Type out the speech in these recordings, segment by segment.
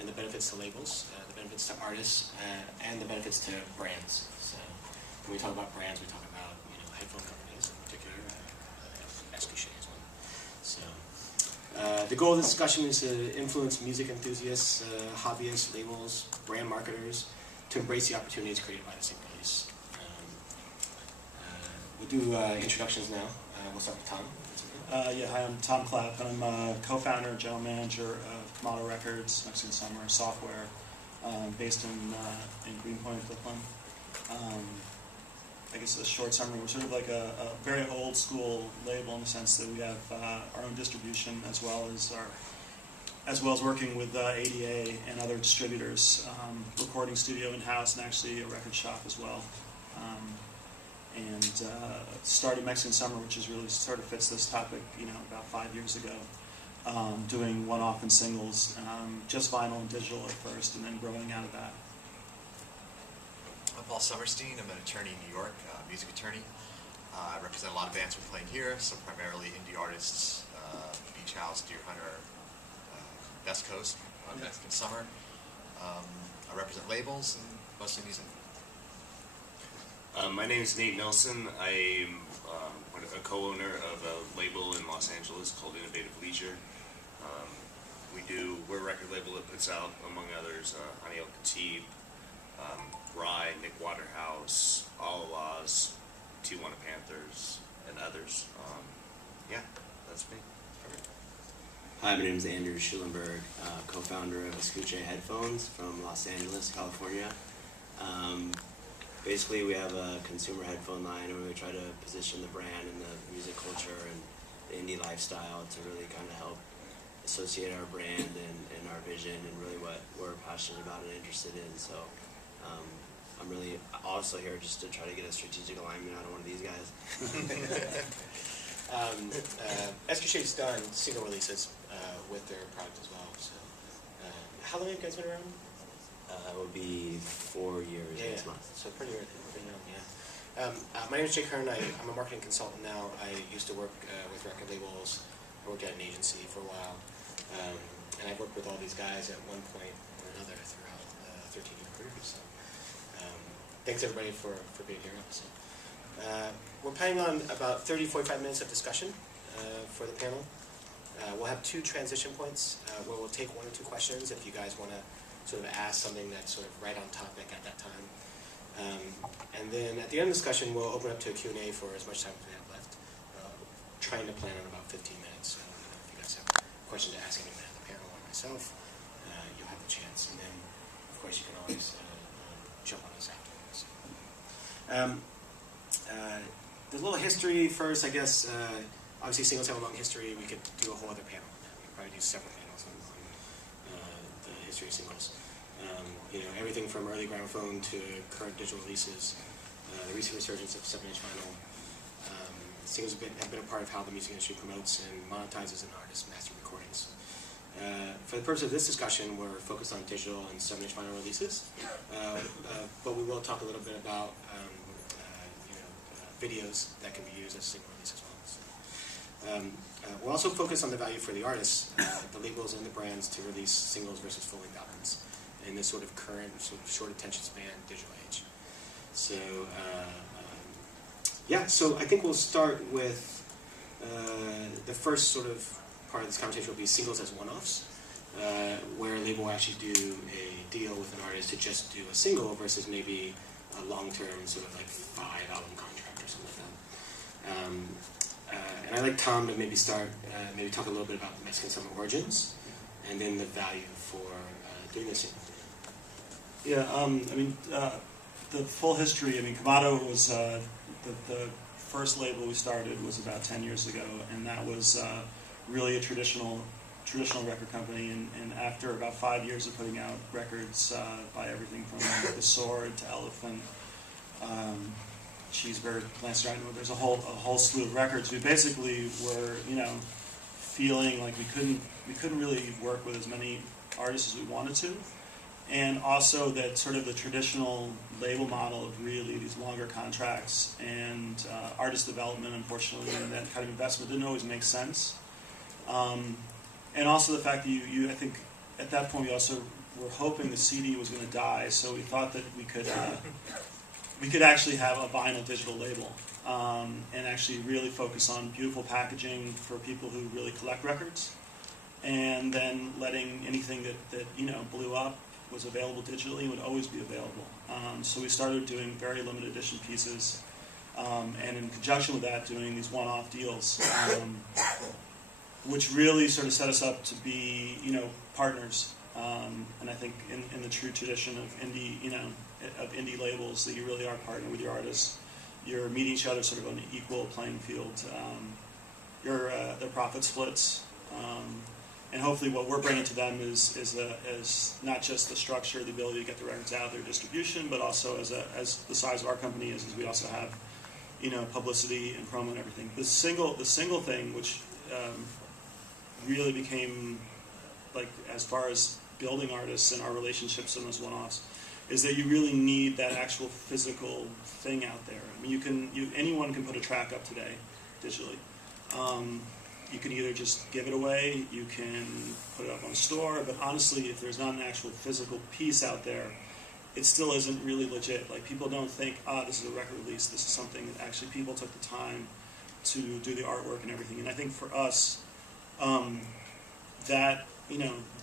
and the benefits to labels, the benefits to artists, and the benefits to brands. So when we talk about brands, we talk about headphone companies in particular, SXSW is one. So the goal of this discussion is to influence music enthusiasts, hobbyists, labels, brand marketers to embrace the opportunities created by the single release. We'll do introductions now. We'll start with Tom. Hi, I'm Tom Clapp, and I'm co-founder and general manager of Kamado Records, Mexican Summer Software, based in Greenpoint, Brooklyn. I guess a short summary, we're sort of like a very old school label in the sense that we have our own distribution as well as working with ADA and other distributors, recording studio in-house, and actually a record shop as well. And started Mexican Summer, which is really sort of fits this topic, about 5 years ago, doing one-off and singles, just vinyl and digital at first, and then growing out of that. I'm Paul Summerstein. I'm an attorney in New York, music attorney. I represent a lot of bands we're playing here, so primarily indie artists, Beach House, Deer Hunter, West Coast on Mexican Summer. I represent labels and mostly music. My name is Nate Nelson. I'm a co-owner of a label in Los Angeles called Innovative Leisure. We're a record label that puts out, among others, Aniel Khatib, Rye, Nick Waterhouse, All Allahs, Tijuana Panthers, and others. That's me. Hi, my name is Andrew Schulenberg, co-founder of SXSW Headphones from Los Angeles, California. Basically, we have a consumer headphone line where we try to position the brand and the music culture and the indie lifestyle to really kind of help associate our brand and our vision and really what we're passionate about and interested in. So I'm really also here just to try to get a strategic alignment out of one of these guys. SXSW's done single releases with their product as well. So how long have you guys been around? It will be 4 years next month. So pretty young, yeah. My name is Jake Hearn. I'm a marketing consultant now. I used to work with record labels. I worked at an agency for a while. And I've worked with all these guys at one point or another throughout 13-year careers. So, thanks everybody for being here. So, we're planning on about 30-45 minutes of discussion for the panel. We'll have 2 transition points where we'll take 1 or 2 questions if you guys want to sort of ask something that's sort of right on topic at that time. And then at the end of the discussion, we'll open up to a Q&A for as much time as we have left. Trying to plan on about 15 minutes. So if you guys have questions to ask anyone at the panel or myself, you'll have the chance. And then, of course, you can always jump on us afterwards. The little history first, I guess. Obviously, singles have a long history. We could do a whole other panel on that. We could probably do separate panels on the history of singles. Everything from early gramophone to current digital releases, the recent resurgence of 7-inch vinyl. Singles have been a part of how the music industry promotes and monetizes an artist's master recordings. For the purpose of this discussion, we're focused on digital and 7-inch vinyl releases, but we will talk a little bit about videos that can be used as a single release as well. So, we'll also focus on the value for the artists, the labels and the brands to release singles versus full-length albums in this sort of current, sort of short attention span digital age. So, so I think we'll start with the first sort of part of this conversation will be singles as one-offs, where a label will actually do a deal with an artist to just do a single versus maybe a long-term sort of like 5-album contract or something like that. And I'd like Tom to maybe start, maybe talk a little bit about the Mexican Summer origins, and then the value for doing a single. Yeah, the full history, Kamado was the first label we started was about 10 years ago, and that was really a traditional record company, and after about 5 years of putting out records by everything from The Sword to Elephant, Cheeseburger, Lance Rhino, there's a whole slew of records. We basically were, feeling like we couldn't really work with as many artists as we wanted to, and also that sort of the traditional label model of really these longer contracts and artist development, unfortunately, and that kind of investment didn't always make sense. And also the fact that I think at that point we also were hoping the CD was going to die, so we thought that we could actually have a vinyl digital label, and actually really focus on beautiful packaging for people who really collect records, and then letting anything that blew up was available digitally and would always be available. So we started doing very limited edition pieces, and in conjunction with that, doing these one-off deals, which really sort of set us up to be, partners. And I think in the true tradition of indie labels, that you really are partnering with your artists. You're meeting each other sort of on an equal playing field. Their profit splits. And hopefully what we're bringing to them is not just the structure, the ability to get the records out, their distribution, but also as the size of our company is we also have, publicity and promo and everything. The single thing which really became, like, as far as building artists and our relationships and those one-offs, is that you really need that actual physical thing out there. I mean, anyone can put a track up today digitally. You can either just give it away, you can put it up on a store, but honestly, if there's not an actual physical piece out there, it still isn't really legit. Like, people don't think, this is a record release, this is something that actually people took the time to do the artwork and everything. And I think for us, that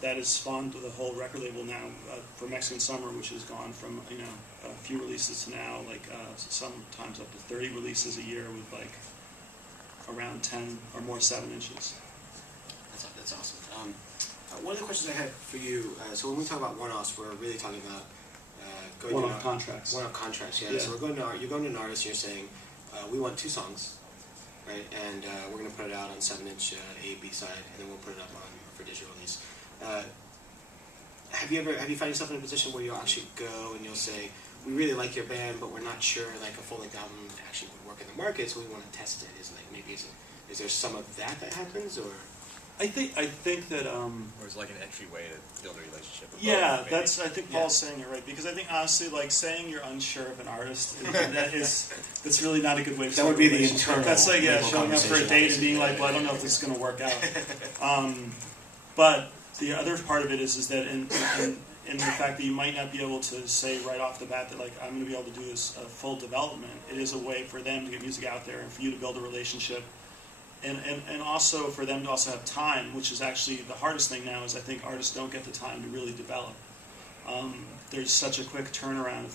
has spawned the whole record label now for Mexican Summer, which has gone from, a few releases to now, sometimes up to 30 releases a year with, around 10 or more 7 inches. That's awesome. One of the questions I had for you, so when we talk about one-offs, we're really talking about going One-off contracts. One-off contracts, yeah. So you're going to an artist, and you're saying, we want 2 songs, right? And we're going to put it out on 7-inch A, B side, and then we'll put it up for digital release. Have you found yourself in a position where you'll actually go and you'll say, we really like your band, but we're not sure like a full-length album actually would work in the market, so we want to test it? Is there some of that happens, or? I think that Or it's like an entryway to build a relationship. yeah, I think Paul's saying it right, because I think honestly, like, saying you're unsure of an artist that's really not a good way to start That would be a the relationship. internal. That's like showing up for a date and being like, well, I don't know if this is going to work out. But the other part of it is that in the fact that you might not be able to say right off the bat that, like, I'm going to be able to do this full development. It is a way for them to get music out there and for you to build a relationship. And also for them to also have time, which is actually the hardest thing now, is I think artists don't get the time to really develop. There's such a quick turnaround of